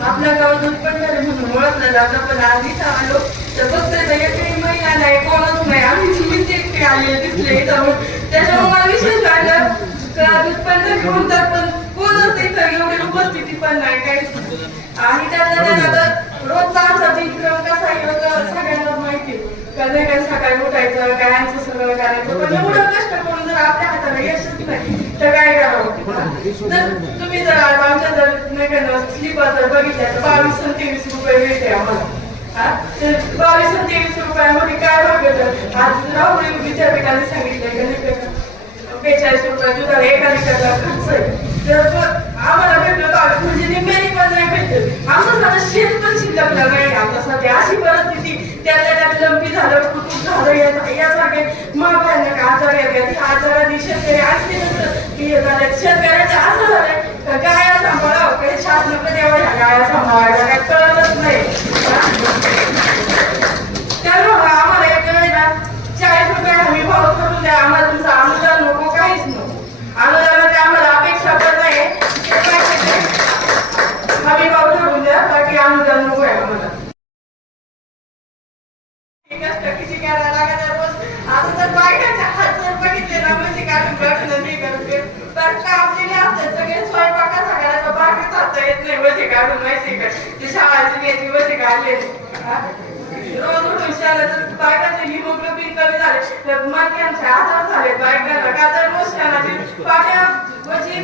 आपल्या गावात उत्पन्न म्हणून ओळखलं जातं पण आधीच आलो. तर बघतोय एकही महिना नाही कोणच नाही. आम्ही तुम्हीच एकटे आले दिसले त्याच्यामुळे मला विशेष वाटलं तर पण कोणच इथं एवढी उपस्थिती पण नाही काही आणि त्यातल्या त्यात रोजचा कसा योग सगळ्यांना माहिती का नाही सकाळी उठायचं काय सगळं करायचं. पण कष्ट करून जर आपल्या हाताला यशच तर तुम्ही जर आमच्या जर नाही का स्लीपर जर बघितल्या तर बावीस आणि तेवीस रुपये मिळते आम्हाला. बावीस आणि तेवीस रुपयामध्ये काय भागत आज राहुल विद्यापीठाने सांगितलं का बेचाळीस रुपये दुधाला एका लिटरला खर्च आहे तर त्यातल्या झालं कुटुंब झालं या- यासारखे महाभयानक आजार येतात आजारा आजाराने शेतकरी आणखी नसतं की हे झालं. शेतकऱ्याचं असं झालंय का गाया सांभाळावं काही शासनाकडे एवढ्या गाया सांभाळायला काय कळतच नाही त्यामुळे आम्हाला एक वेळ ना चाळीस रुपये हमी भाव करून द्या आम्हाला तुमचं अनुदान नको काहीच नको अनुदानाची आम्हाला अपेक्षा पण नाही ते काय करते? हमी भाव ठरवून द्या बाकी अनुदान नको आहे आम्हाला ठीक आहे, किती करायला लागत आहे रोज. आता जर बायकांच्या हात जर बघितले ना म्हणजे काढून काढून नाही करते तर कापलेले असतात सगळे स्वयंपाकाचा करायचा बाकी थापता येत नाही वजे काढून माहिती का ते काढले रोज उठून शाळेत बायकाचे हिमोग्लोबिन कमी झाले. तर मागच्यांचे आजार झाले. बायकांना तर म्हणजे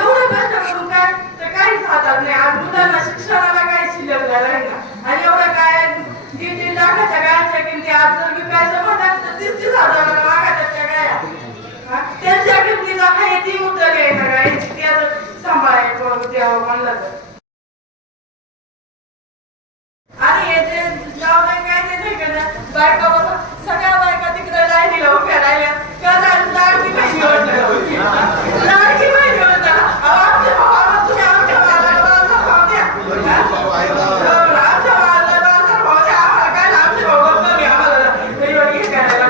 एवढं कष्ट करून काय तर काहीच हातात नाही. आज मुलांना शिक्षणाला काही शिल्लक राहिलं आणि एवढं काय दीड दीड लाखाच्या गायच्या किमती आज जर विकायचं म्हणतात तर तीस तीस हजाराला मागायच्या त्या गाया त्यांच्या किमतीचा काही ती उतर ना गायची ती सांभाळायचं द्यावं म्हणलं तर आणि हे जे लावलंय काय ते नाही का ना, बायका बघा, सगळ्या बायका तिकडे लाईनीला उभ्या राहिल्या. का झालं? लाडकी बहीण निवडलं. लाडकी बहीण निवडलं. अहो, आमच्या भावाला तुम्ही आमच्या भावाला बाजार भाव द्या. हा? हो, आमच्या भावाला बाजार भाव द्या. आम्हाला काय ना, आमचे भाऊ कमी, आम्हाला हे करायला.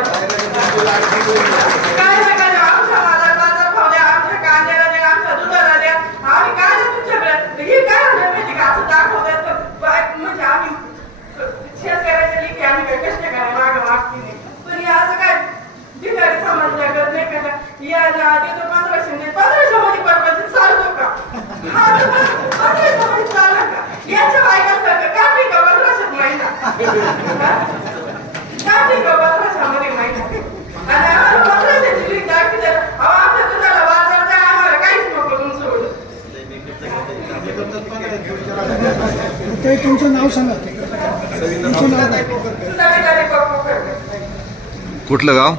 काय नका देऊ, आमच्या भावाला बाजार भाव द्या, आमच्या कांद्याला द्या, आमच्या दुधाला द्या. आम्ही काय देऊ तुमच्याकडे? हे काय होणार माहिती का? असं दाखवतात पण बाय- म्हणजे आम्ही शेतकऱ्याच्या लेखी आम्ही काय कष्ट करायला मागं मागती नाही. पण हे असं काय भिकारी समाज लागत नाही का? या ना, देतो पंधराशे नाही, पंधराशेमध्ये परवडतं, चालतो का? हा, तर पण पंधराशेमध्ये चालेल का? याच्या बायकासारखं का नाही का पंधराशेत महिना? का नाही का पंधराशेमध्ये महिना? आणि आम्हाला पंधराशेची लीक दाखवी तर, अहो, आमच्या दुधाला बाजार द्या, आम्हाला काहीच नको तुमचं एवढं. ते तुमचं नाव सांगा तुमचं नाव काय. कुठलं गाव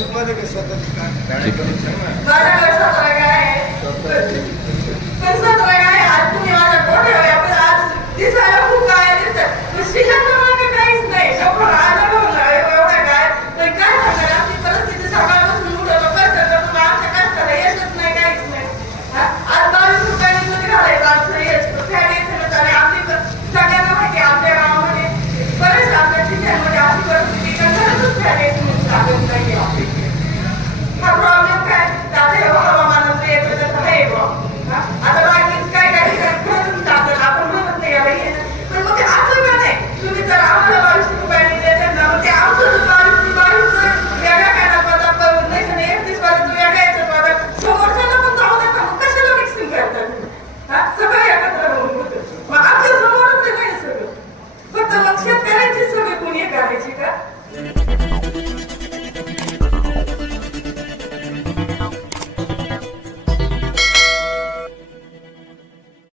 टिंबरगाव. माझ्याकडे सतरा